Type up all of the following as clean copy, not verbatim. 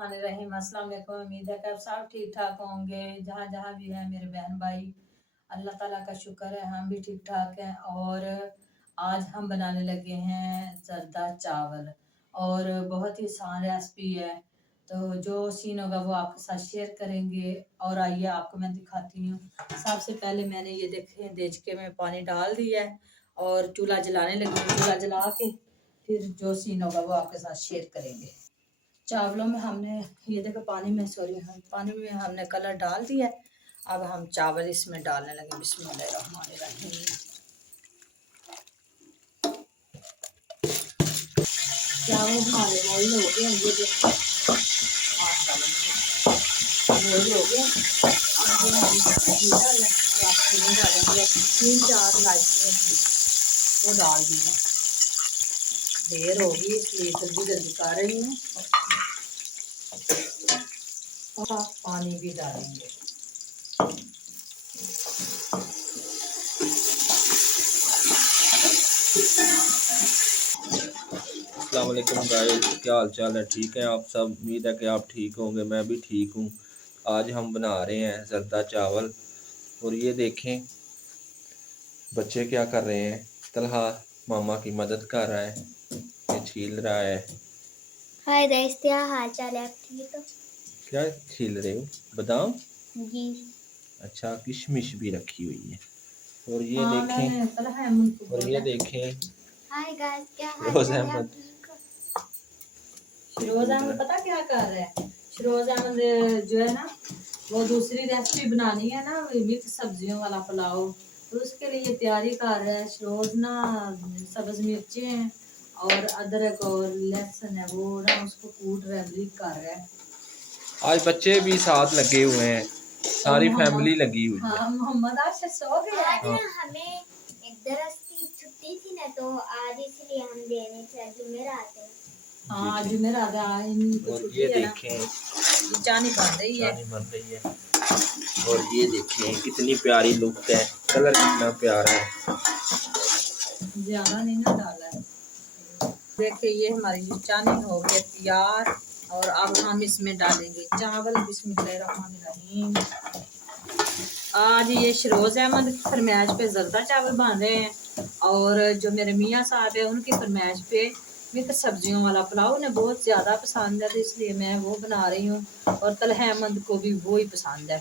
बिस्मिल्लाहिर्रहमानिर्रहीम। अस्सलाम वालेकुम। उम्मीद है कि आप सब ठीक ठाक होंगे जहाँ जहाँ भी है मेरे बहन भाई। अल्लाह ताला का शुक्र है हम भी ठीक ठाक हैं। और आज हम बनाने लगे हैं जर्दा चावल और बहुत ही आसान रेसिपी है। तो जो सीन होगा वो आपके साथ शेयर करेंगे। और आइए आपको मैं दिखाती हूँ। सबसे पहले मैंने ये देखें देचके में पानी डाल दिया है और चूल्हा जलाने लगी। चूल्हा जला के फिर जो सीन होगा वो आपके साथ शेयर करेंगे। चावलों में हमने ये देखो पानी में हमने कलर डाल दिया है। अब हम चावल इसमें डालने लगे। बिस्मिल्लाहिर्रहमानिर्रहीम। चावल हमारे बॉईल हो गए। ये देखो बॉईल हो गए। अब ये हम डालें और आप चीनी डालेंगे 3-4 इलायची वो डाल दी है। देर होगी इसलिए जल्दी जल्दी कर रही हूँ। और पानी भी डालेंगे। अस्सलाम वालेकुम गाइस, क्या हाल चाल है? ठीक है आप सब? उम्मीद है कि आप ठीक होंगे। मैं भी ठीक हूँ। आज हम बना रहे हैं जर्दा चावल। और ये देखें बच्चे क्या कर रहे हैं। तलहा मामा की मदद कर रहा है, ये छील रहा है। हाय गाइस, क्या हाल चाल है? आप ठीक हो? क्या छील रहे हो? बादाम? जी। अच्छा, किशमिश भी रखी हुई है। और ये हाँ, देखें, और ये देखें हाय गाइस, क्या हाल फिरोज चाल है? आप अहमद। ठीक हो? शिरोज अहमद पता क्या कर रहा है? शिरोज अहमद जो है ना वो दूसरी रेसिपी बनानी है ना, मिक्स सब्जियों वाला पुलाव। तो उसके लिए तैयारी कर रहा है। शिरोज ना सब्ज मिर्चें हैं और अदरक और लहसुन है वो ना उसको कूट रहा है, ब्रीक कर रहा है। आज बच्चे भी साथ लगे हुए हैं, सारी फैमिली लगी हुई है। हाँ, मोहम्मद आज सो गया। आज ना हमें एक दरस की छुट्टी थी ना, तो आज इसलिए हम देने से जुमेरात है। हाँ, आज जुमेरात है। इनको और छुट्टी ये है ना। देखें ये चानी बन रही है। चानी बन रही है। और ये देखें कितनी प्यारी लुक है, कलर कितना प्यारा है। ज्यादा नहीं ना डाला है। देखिए ये हमारी चानी हो गई तैयार। और अब हम इसमें डालेंगे चावल। बिस्मिल्लाहिर्रहमानिर्रहीम। आज ये शिरोज अहमद की फरमाइश पे जर्दा चावल बन रहे हैं और जो मेरे मियाँ साहब है उनकी फरमाइश पे मिक्स सब्जियों वाला पुलाव उन्हें बहुत ज़्यादा पसंद है, तो इसलिए मैं वो बना रही हूँ। और तलहा अहमद को भी वो ही पसंद है।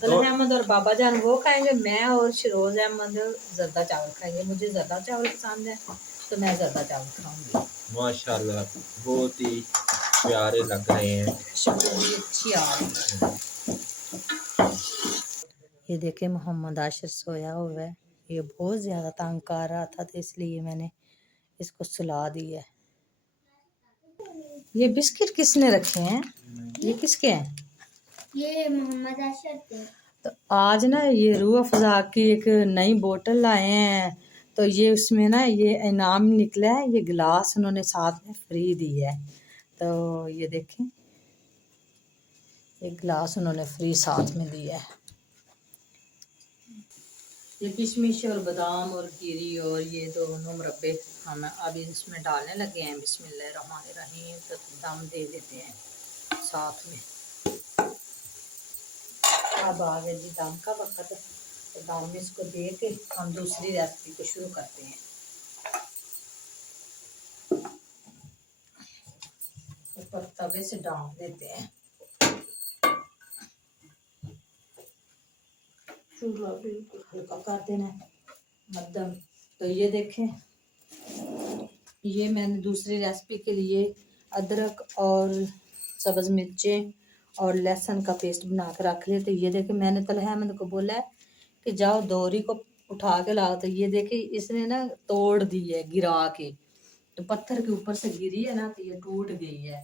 तलहा अहमद और बाबा जान वो खाएंगे, मैं और शिरोज अहमद जर्दा चावल खाएंगे। मुझे जर्दा चावल पसंद है तो मैं जर्दा चावल खाऊंगी। माशाल्लाह बहुत ही प्यारे लग रहे हैं। शुक्र भी अच्छी आ रही है। ये देखे मोहम्मद आशिर सोया हुआ है। ये बहुत ज़्यादा तंग कर रहा था तो इसलिए मैंने इसको सुला दिया है। ये बिस्किट किसने रखे हैं? ये किसके हैं? ये मोहम्मद आशर के। तो आज ना ये रूह अफ़ज़ा की एक नई बोतल लाए हैं। तो ये उसमें ना ये इनाम निकला है। ये गिलास उन्होंने साथ में फ्री दी है। तो ये देखें ये गिलास उन्होंने फ्री साथ में दिया है। ये किशमिश और बादाम और कीरी और ये दोनों मुरब्बे हम अभी इसमें डालने लगे हैं। बिस्मिल्लाहिर्रहमानिर्रहीम। तो दम दे देते हैं साथ में। अब आ गया जी दम का वक्त। तो दम में इसको दे के हम दूसरी रेसिपी को शुरू करते हैं। ऊपर तवे से डाल देते हैं। चूल्हा बिल्कुल हल्का कर देना है, मध्यम। तो ये देखें ये मैंने दूसरी रेसिपी के लिए अदरक और सब्ज़ मिर्चें और लहसुन का पेस्ट बना कर रख लिया। तो ये देखें मैंने तलहा अहमद को बोला है कि जाओ दोरी को उठा के लाओ। तो ये देखे इसने ना तोड़ दी है गिरा के। तो पत्थर के ऊपर से गिरी है ना तो ये टूट गई है।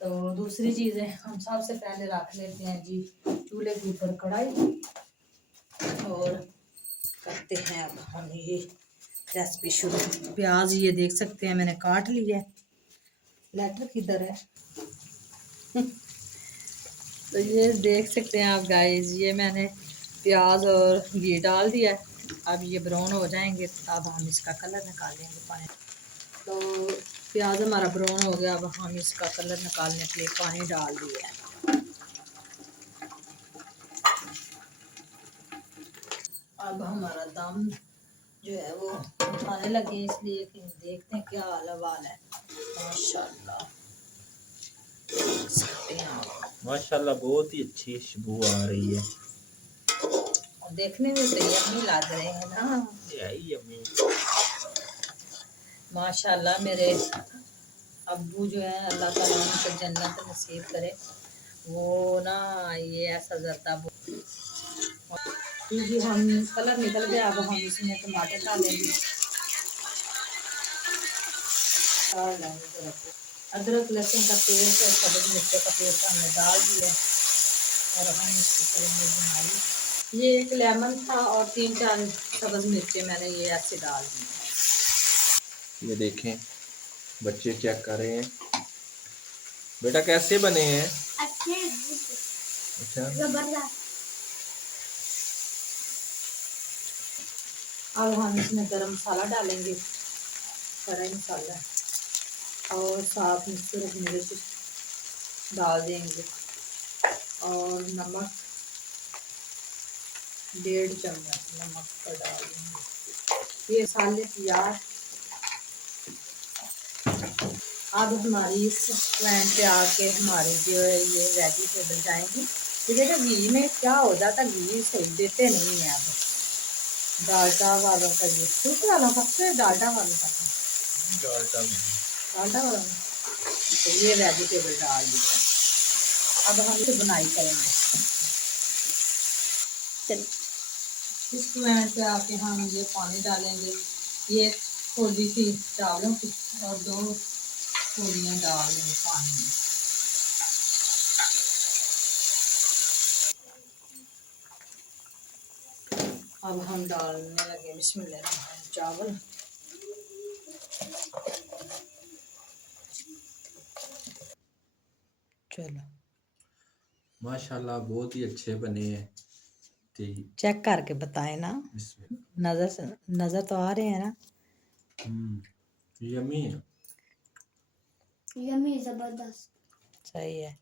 तो दूसरी चीज़ें हम सबसे पहले रख लेते हैं जी चूल्हे के ऊपर कढ़ाई। और करते हैं अब हम ये रेसिपी शुरू। प्याज ये देख सकते हैं मैंने काट लिया है। लेटर किधर है? तो ये देख सकते हैं आप गाइस, ये मैंने प्याज और घी डाल दिया है। अब ये ब्राउन हो जाएंगे तब हम इसका कलर निकालेंगे पानी। तो प्याज हमारा ब्राउन हो गया। अब हम इसका कलर निकालने के लिए पानी डाल दिया है। अब हमारा दम जो है वो खाने लगे, इसलिए कि देखते हैं क्या हाल है। माशाल्लाह माशाल्लाह बहुत ही अच्छी खुशबू आ रही है। और देखने में तो यम्मी लग रहे हैं ना। यही यम्मी। माशाल्लाह मेरे अब्बू जो है अल्लाह ताला उनको जन्नत नसीब करे। वो ना ये ऐसा जरदा जी हम कलर निकल गया। अब हम इसमें टमाटर डालेंगे और अदरक लहसुन का पेस्ट और सब्ज़ मिर्चों का पेस्ट हमने डाल दिया और हम इसकी करेंगे बुनाई। ये एक लेमन था और 3-4 सब्ज़ मिर्चें मैंने ये ऐसे डाल दी। ये देखें बच्चे चेक कर रहे हैं। बेटा कैसे बने हैं? अच्छे, अच्छा जबरदस्त। अब हम इसमें गरम मसाला डालेंगे, खड़ा मसाला, और साथ में सिर्फ मिर्च डाल देंगे और नमक 1.5 चम्मच नमक का डाल देंगे। ये मसाले तैयार। अब हमारी इस पॉइंट पे आके हमारी जो है ये वेजिटेबल जाएंगी। तो देखो घी में क्या हो जाता, घी सही देते नहीं है। अब डालडा वालों का ये सूप वाला सबसे डालडा वालों का डालडा वाला तो ये वेजिटेबल डाल दी। अब हम इसे बुनाई करेंगे। इस पॉइंट पे आके हम ये पानी डालेंगे। ये थोड़ी सी चावलों की और 2 थोड़ियाँ डाल देंगे पानी में। अब हम डालने लगे बिस्मिल्लाह चावल। चलो माशाल्लाह बहुत ही अच्छे बने हैं। चेक करके बताएं ना, नजर तो आ रहे हैं ना। यम्मी है। यम्मी जबरदस्त। सही है।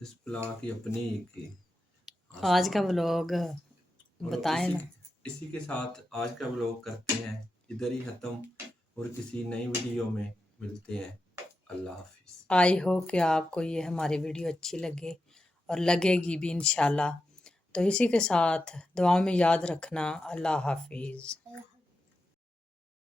इस पुलाव की अपनी आज का व्लॉग और बताएं ना। इसी के साथ आज का व्लॉग करते हैं इधर ही ख़त्म और किसी नई वीडियो में मिलते हैं। अल्लाह हाफिज़। आई होप कि आपको ये हमारी वीडियो अच्छी लगे और लगेगी भी इंशाल्लाह। तो इसी के साथ दुआओं में याद रखना। अल्लाह हाफिज़।